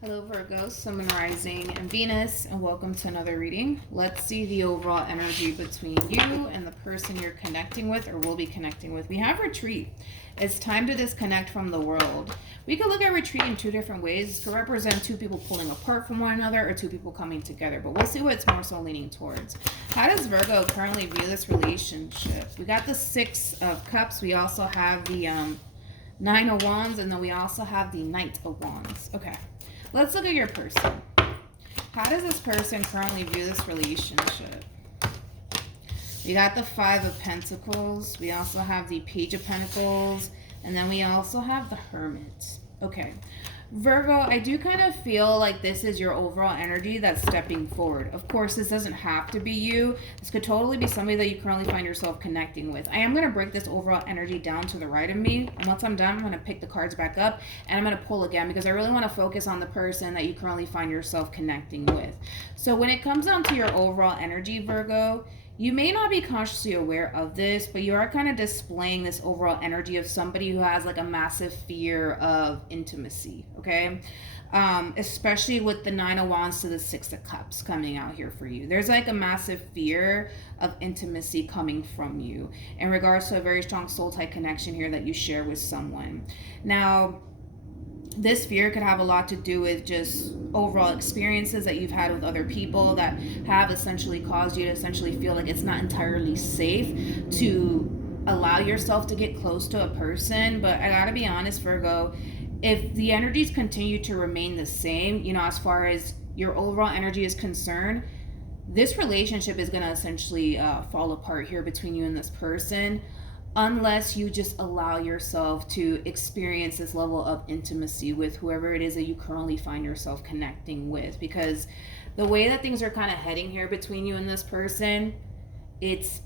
Hello Virgo, Sun, Moon, Rising, and Venus, and welcome to another reading. Let's see the overall energy between you and the person you're connecting with or will be connecting with. We have retreat. It's time to disconnect from the world. We could look at retreat in two different ways. It could represent two people pulling apart from one another or two people coming together, but we'll see what it's more so leaning towards. How does Virgo currently view this relationship? We got the Six of Cups. We also have the Nine of Wands, and then we also have the Knight of Wands. Okay. Let's look at your person. How does this person currently view this relationship? We got the Five of Pentacles. We also have the Page of Pentacles. And then we also have the Hermit. Okay. Virgo, I do kind of feel like this is your overall energy that's stepping forward. Of course, this doesn't have to be you. This could totally be somebody that you currently find yourself connecting with. I am going to break this overall energy down to the right of me. And once I'm done, I'm going to pick the cards back up and I'm going to pull again because I really want to focus on the person that you currently find yourself connecting with. So when it comes down to your overall energy, Virgo, you may not be consciously aware of this, but you are kind of displaying this overall energy of somebody who has like a massive fear of intimacy, okay? Especially with the Nine of Wands to the Six of Cups coming out here for you. There's like a massive fear of intimacy coming from you in regards to a very strong soul-type connection here that you share with someone. Now, this fear could have a lot to do with just overall experiences that you've had with other people that have essentially caused you to essentially feel like it's not entirely safe to allow yourself to get close to a person. But I gotta be honest, Virgo, if the energies continue to remain the same, as far as your overall energy is concerned, this relationship is gonna essentially fall apart here between you and this person, unless you just allow yourself to experience this level of intimacy with whoever it is that you currently find yourself connecting with. Because the way that things are kind of heading here between you and this person, it's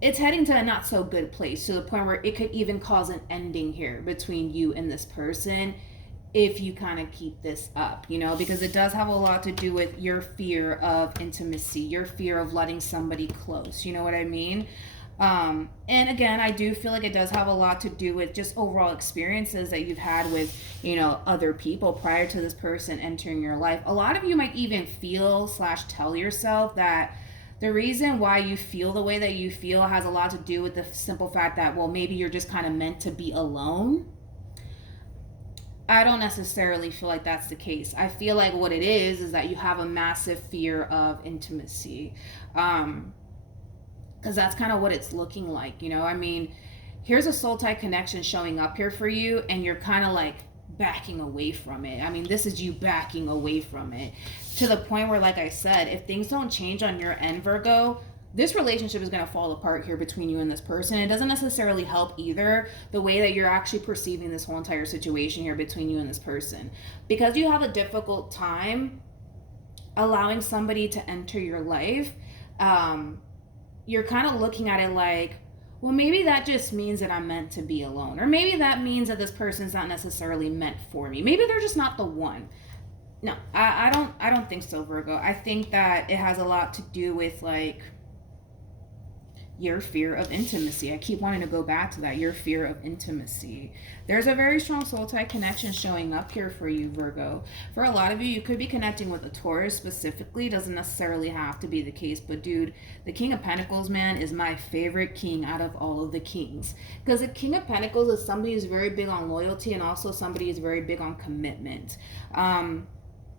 heading to a not so good place, to the point where it could even cause an ending here between you and this person if you kind of keep this up, because it does have a lot to do with your fear of intimacy, your fear of letting somebody close, you know what I mean? And again, I do feel like it does have a lot to do with just overall experiences that you've had with, other people prior to this person entering your life. A lot of you might even feel / tell yourself that the reason why you feel the way that you feel has a lot to do with the simple fact that, well, maybe you're just kind of meant to be alone. I don't necessarily feel like that's the case. I feel like what it is that you have a massive fear of intimacy. Because that's kind of what it's looking like, here's a soul type connection showing up here for you, and you're kind of like backing away from it. This is you backing away from it to the point where, like I said, if things don't change on your end, Virgo, this relationship is going to fall apart here between you and this person. It doesn't necessarily help either the way that you're actually perceiving this whole entire situation here between you and this person, because you have a difficult time allowing somebody to enter your life. You're kind of looking at it like, well, maybe that just means that I'm meant to be alone. Or maybe that means that this person's not necessarily meant for me. Maybe they're just not the one. No, I don't think so, Virgo. I think that it has a lot to do with like your fear of intimacy. I keep wanting to go back to that, your fear of intimacy. There's a very strong soul type connection showing up here for you, Virgo. For a lot of you, you could be connecting with a Taurus specifically. Doesn't necessarily have to be the case, but dude, the King of Pentacles, man, is my favorite king out of all of the kings. Because the King of Pentacles is somebody who's very big on loyalty and also somebody who's very big on commitment.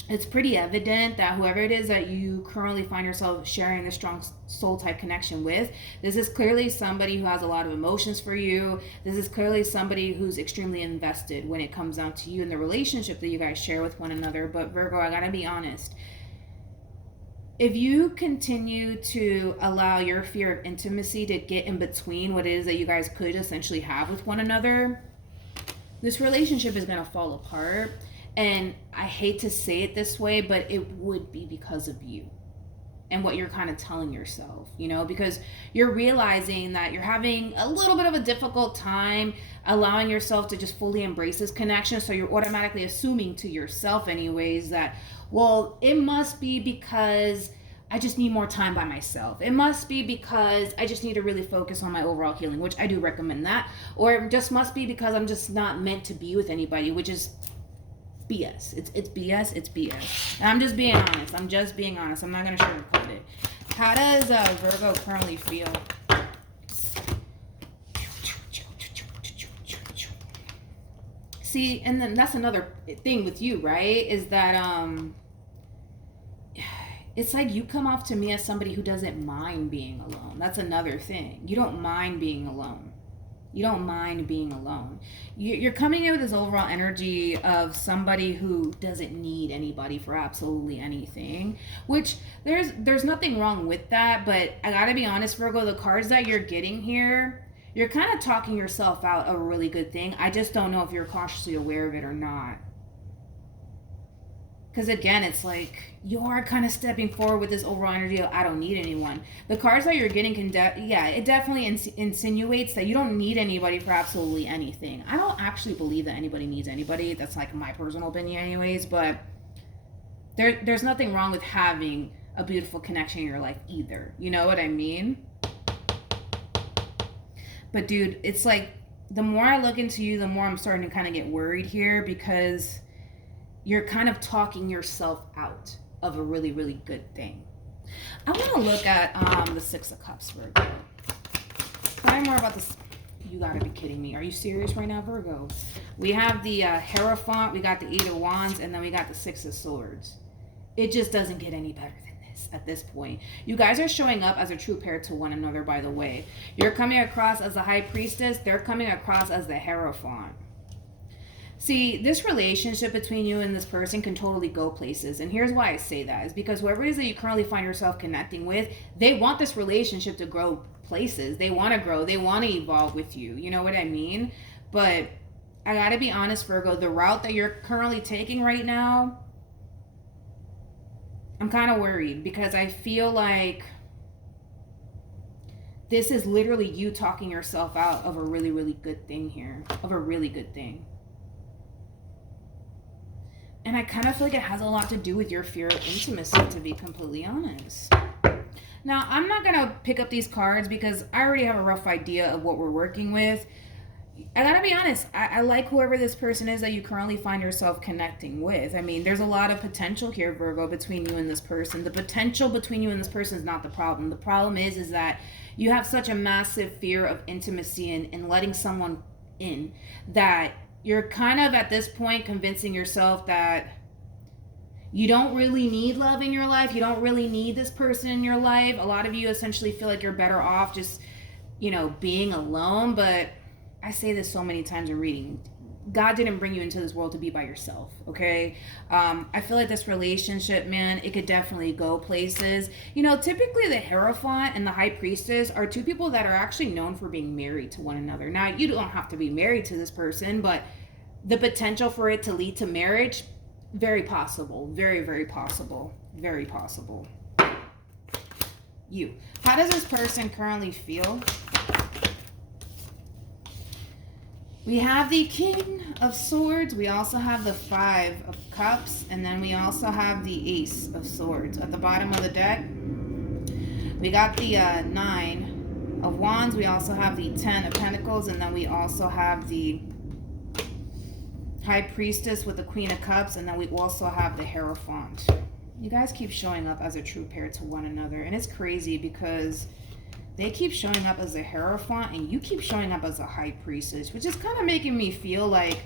It's pretty evident that whoever it is that you currently find yourself sharing this strong soul type connection with, this is clearly somebody who has a lot of emotions for you. This is clearly somebody who's extremely invested when it comes down to you and the relationship that you guys share with one another. But Virgo, I gotta be honest. If you continue to allow your fear of intimacy to get in between what it is that you guys could essentially have with one another, this relationship is gonna fall apart. And I hate to say it this way, but it would be because of you and what you're kind of telling yourself, because you're realizing that you're having a little bit of a difficult time allowing yourself to just fully embrace this connection. So you're automatically assuming to yourself anyways that, well, it must be because I just need more time by myself. It must be because I just need to really focus on my overall healing, which I do recommend that. Or it just must be because I'm just not meant to be with anybody, which is BS. It's BS. It's BS. And I'm just being honest. I'm not going to sugarcoat it. How does Virgo currently feel? See, and then that's another thing with you, right? Is that it's like you come off to me as somebody who doesn't mind being alone. That's another thing. You don't mind being alone. You don't mind being alone. You're coming in with this overall energy of somebody who doesn't need anybody for absolutely anything, which there's nothing wrong with that, but I gotta be honest, Virgo, the cards that you're getting here, you're kind of talking yourself out of a really good thing. I just don't know if you're consciously aware of it or not. Because again, it's like you are kind of stepping forward with this overall energy of I don't need anyone. The cards that you're getting can, it definitely insinuates that you don't need anybody for absolutely anything. I don't actually believe that anybody needs anybody. That's like my personal opinion anyways, but there's nothing wrong with having a beautiful connection in your life either. You know what I mean? But dude, it's like the more I look into you, the more I'm starting to kind of get worried here because you're kind of talking yourself out of a really, really good thing. I want to look at the Six of Cups, Virgo. Tell me more about this. You gotta be kidding me. Are you serious right now, Virgo? We have the Hierophant, we got the Eight of Wands, and then we got the Six of Swords. It just doesn't get any better than this at this point. You guys are showing up as a true pair to one another, by the way. You're coming across as the High Priestess. They're coming across as the Hierophant. See, this relationship between you and this person can totally go places. And here's why I say that. Is because whoever it is that you currently find yourself connecting with, they want this relationship to grow places. They want to grow. They want to evolve with you. You know what I mean? But I got to be honest, Virgo, the route that you're currently taking right now, I'm kind of worried because I feel like this is literally you talking yourself out of a really, really good thing here. Of a really good thing. And I kind of feel like it has a lot to do with your fear of intimacy, to be completely honest. Now, I'm not going to pick up these cards because I already have a rough idea of what we're working with. I got to be honest. I like whoever this person is that you currently find yourself connecting with. I mean, there's a lot of potential here, Virgo, between you and this person. The potential between you and this person is not the problem. The problem is that you have such a massive fear of intimacy and letting someone in that you're kind of at this point convincing yourself that you don't really need love in your life. You don't really need this person in your life. A lot of you essentially feel like you're better off just, being alone. But I say this so many times in reading. God didn't bring you into this world to be by yourself, okay? I feel like this relationship, man, it could definitely go places. Typically the Hierophant and the High Priestess are two people that are actually known for being married to one another. Now, you don't have to be married to this person, but the potential for it to lead to marriage, very possible. Very, very possible. Very possible. You. How does this person currently feel? We have the King of Swords. We also have the Five of Cups. And then we also have the Ace of Swords. At the bottom of the deck, we got the Nine of Wands. We also have the Ten of Pentacles. And then we also have the High Priestess with the Queen of Cups. And then we also have the Hierophant. You guys keep showing up as a true pair to one another. And it's crazy because they keep showing up as a Hierophant and you keep showing up as a High Priestess, which is kind of making me feel like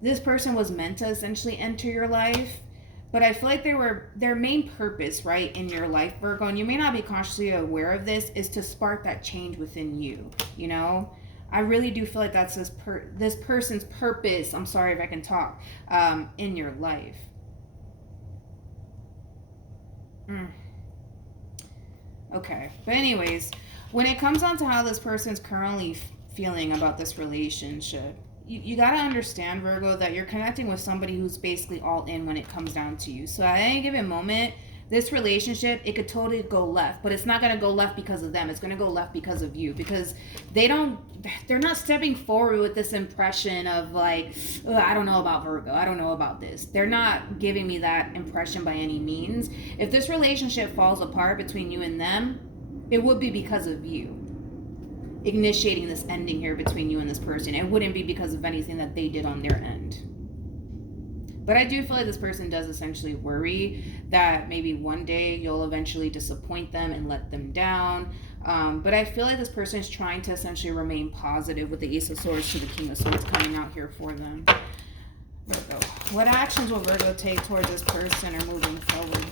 this person was meant to essentially enter your life. But I feel like their main purpose, right, in your life, Virgo, and you may not be consciously aware of this, is to spark that change within you, I really do feel like that's this person's purpose, I'm sorry if I can talk, in your life. Okay, but anyways, when it comes on to how this person's currently feeling about this relationship, you got to understand, Virgo, that you're connecting with somebody who's basically all in when it comes down to you. So at any given moment, this relationship, it could totally go left, but it's not going to go left because of them. It's going to go left because of you, because they're not stepping forward with this impression of like, oh, I don't know about Virgo. I don't know about this. They're not giving me that impression by any means. If this relationship falls apart between you and them, it would be because of you. initiating this ending here between you and this person. It wouldn't be because of anything that they did on their end. But I do feel like this person does essentially worry that maybe one day you'll eventually disappoint them and let them down. But I feel like this person is trying to essentially remain positive with the Ace of Swords to the King of Swords coming out here for them. Virgo. What actions will Virgo take towards this person or moving forward?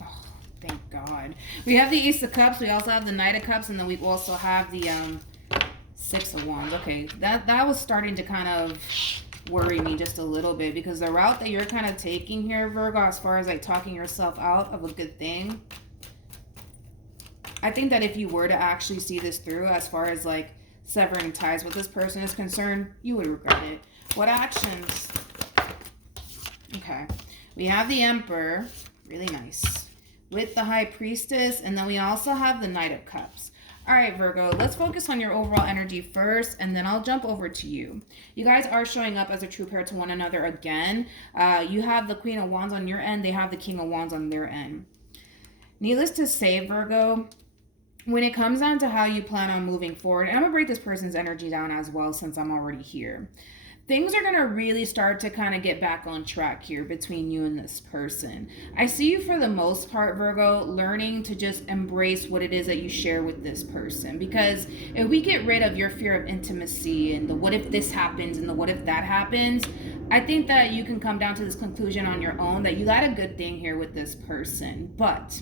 Oh, thank God. We have the Ace of Cups. We also have the Knight of Cups. And then we also have the Six of Wands. Okay, that was starting to kind of worry me just a little bit, because the route that you're kind of taking here, Virgo, as far as like talking yourself out of a good thing, I think that if you were to actually see this through as far as like severing ties with this person is concerned, you would regret it. What actions? Okay, we have the Emperor, really nice, with the High Priestess, and then we also have the Knight of Cups. All right, Virgo, let's focus on your overall energy first, and then I'll jump over to you. You guys are showing up as a true pair to one another again. You have the Queen of Wands on your end. They have the King of Wands on their end. Needless to say, Virgo, when it comes down to how you plan on moving forward, and I'm going to break this person's energy down as well since I'm already here. Things are going to really start to kind of get back on track here between you and this person. I see you, for the most part, Virgo, learning to just embrace what it is that you share with this person. Because if we get rid of your fear of intimacy and the what if this happens and the what if that happens, I think that you can come down to this conclusion on your own that you got a good thing here with this person. But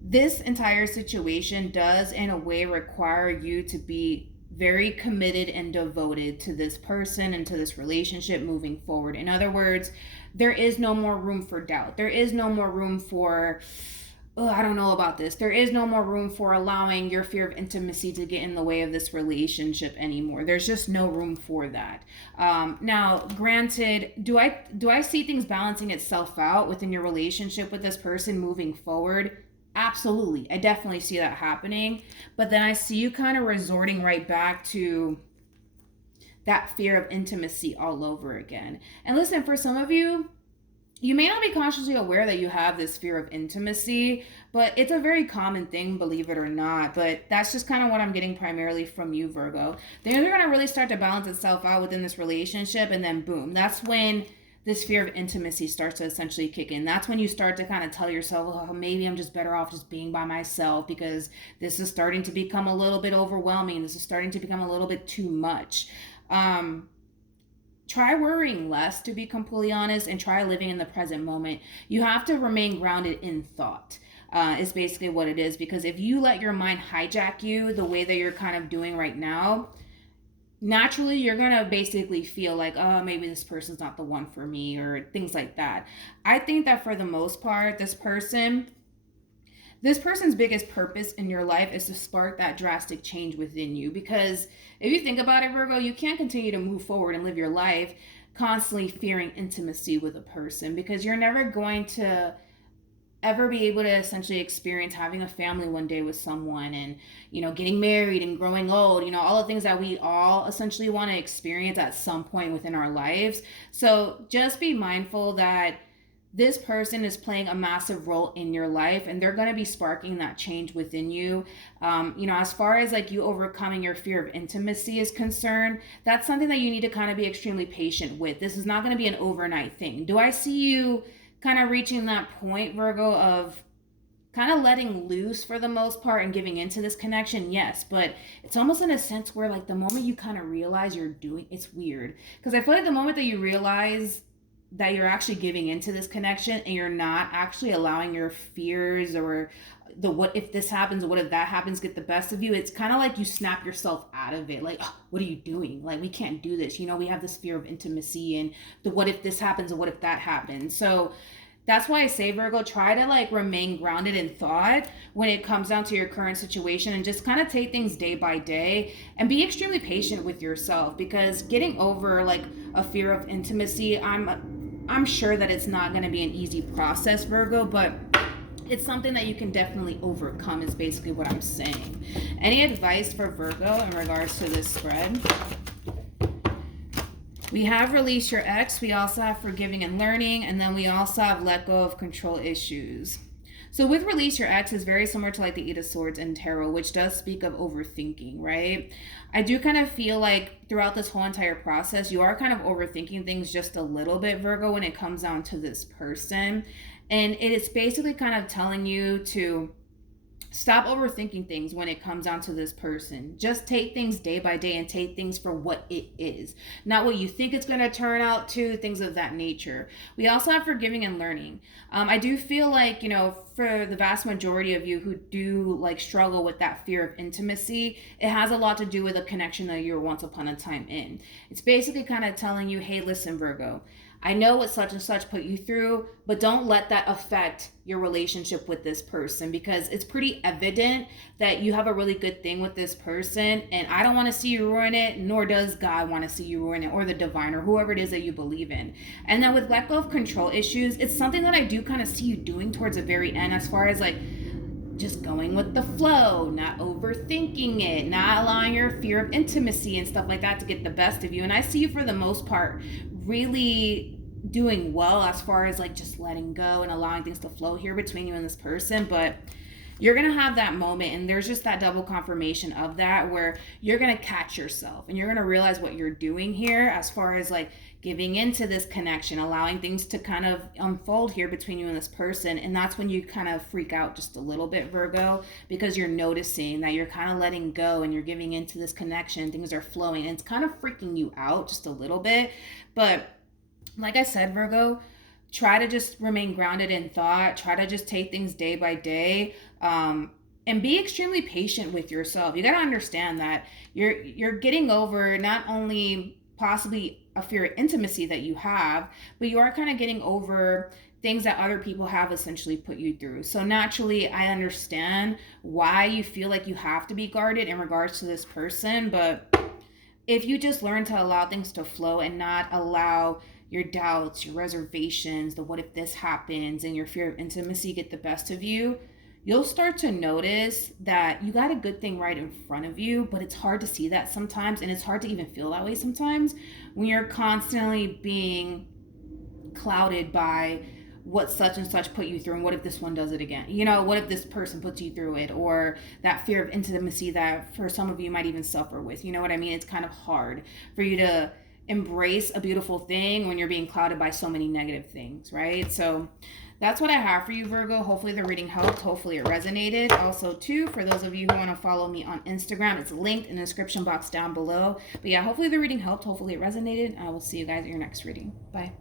this entire situation does in a way require you to be very committed and devoted to this person and to this relationship moving forward. In other words, there is no more room for doubt. There is no more room for, oh, I don't know about this. There is no more room for allowing your fear of intimacy to get in the way of this relationship anymore. There's just no room for that. Now, granted, do I see things balancing itself out within your relationship with this person moving forward? Absolutely. I definitely see that happening. But then I see you kind of resorting right back to that fear of intimacy all over again. And listen, for some of you, you may not be consciously aware that you have this fear of intimacy, but it's a very common thing, believe it or not. But that's just kind of what I'm getting primarily from you, Virgo. Things are going to really start to balance itself out within this relationship, and then boom, that's when this fear of intimacy starts to essentially kick in. That's when you start to kind of tell yourself, oh, maybe I'm just better off just being by myself, because this is starting to become a little bit overwhelming. This is starting to become a little bit too much. Try worrying less, to be completely honest, and try living in the present moment. You have to remain grounded in thought. Is basically what it is, because if you let your mind hijack you the way that you're kind of doing right now, naturally you're gonna basically feel like, oh, maybe this person's not the one for me, or things like that. I think that for the most part, this person's biggest purpose in your life is to spark that drastic change within you. Because if you think about it, Virgo, you can't continue to move forward and live your life constantly fearing intimacy with a person, because you're never going to ever be able to essentially experience having a family one day with someone, and, you know, getting married and growing old, you know, all the things that we all essentially want to experience at some point within our lives. So just be mindful that this person is playing a massive role in your life, and they're going to be sparking that change within you. You know, as far as like you overcoming your fear of intimacy is concerned, that's something that you need to kind of be extremely patient with. This is not going to be an overnight thing. Do I see you kind of reaching that point, Virgo, of kind of letting loose for the most part and giving into this connection? Yes, but it's almost in a sense where like the moment you kind of realize you're doing, it's weird, because I feel like the moment that you realize that you're actually giving into this connection and you're not actually allowing your fears or the what if this happens or what if that happens get the best of you, it's kind of like you snap yourself out of it. Like, oh, what are you doing? Like, we can't do this. You know, we have this fear of intimacy and the what if this happens or what if that happens. So that's why I say, Virgo, try to like remain grounded in thought when it comes down to your current situation, and just kind of take things day by day and be extremely patient with yourself, because getting over like a fear of intimacy, I'm sure that it's not going to be an easy process, Virgo, but it's something that you can definitely overcome is basically what I'm saying. Any advice for Virgo in regards to this spread? We have release your ex. We also have forgiving and learning. And then we also have let go of control issues. So with release your ex is very similar to like the Eight of Swords in tarot, which does speak of overthinking, right? I do kind of feel like throughout this whole entire process, you are kind of overthinking things just a little bit, Virgo, when it comes down to this person. And it is basically kind of telling you to stop overthinking things when it comes down to this person. Just take things day by day and take things for what it is, not what you think it's going to turn out to, things of that nature. We also have forgiving and learning. I do feel like, for the vast majority of you who do like struggle with that fear of intimacy, it has a lot to do with a connection that you were once upon a time in. It's basically kind of telling you, hey, listen, Virgo, I know what such and such put you through, but don't let that affect your relationship with this person, because it's pretty evident that you have a really good thing with this person, and I don't want to see you ruin it, nor does God want to see you ruin it, or the divine, or whoever it is that you believe in. And then with let go of control issues, it's something that I do kind of see you doing towards the very end, as far as like just going with the flow, not overthinking it, not allowing your fear of intimacy and stuff like that to get the best of you. And I see you for the most part really doing well as far as like just letting go and allowing things to flow here between you and this person. But you're going to have that moment, and there's just that double confirmation of that, where you're going to catch yourself and you're going to realize what you're doing here as far as like giving into this connection, allowing things to kind of unfold here between you and this person. And that's when you kind of freak out just a little bit, Virgo, because you're noticing that you're kind of letting go and you're giving into this connection. Things are flowing, and it's kind of freaking you out just a little bit. But like I said, Virgo, try to just remain grounded in thought. Try to just take things day by day, and be extremely patient with yourself. You got to understand that you're getting over not only possibly a fear of intimacy that you have, but you are kind of getting over things that other people have essentially put you through. So naturally, I understand why you feel like you have to be guarded in regards to this person. But if you just learn to allow things to flow and not allow your doubts, your reservations, the what if this happens, and your fear of intimacy get the best of you, you'll start to notice that you got a good thing right in front of you. But it's hard to see that sometimes, and it's hard to even feel that way sometimes when you're constantly being clouded by what such and such put you through, and what if this one does it again? What if this person puts you through it? Or that fear of intimacy that for some of you might even suffer with. You know what I mean? It's kind of hard for you to embrace a beautiful thing when you're being clouded by so many negative things, right? So that's what I have for you, Virgo. Hopefully the reading helped. Hopefully it resonated. Also, too, for those of you who want to follow me on Instagram, it's linked in the description box down below. But yeah, hopefully the reading helped. Hopefully it resonated. I will see you guys at your next reading. Bye.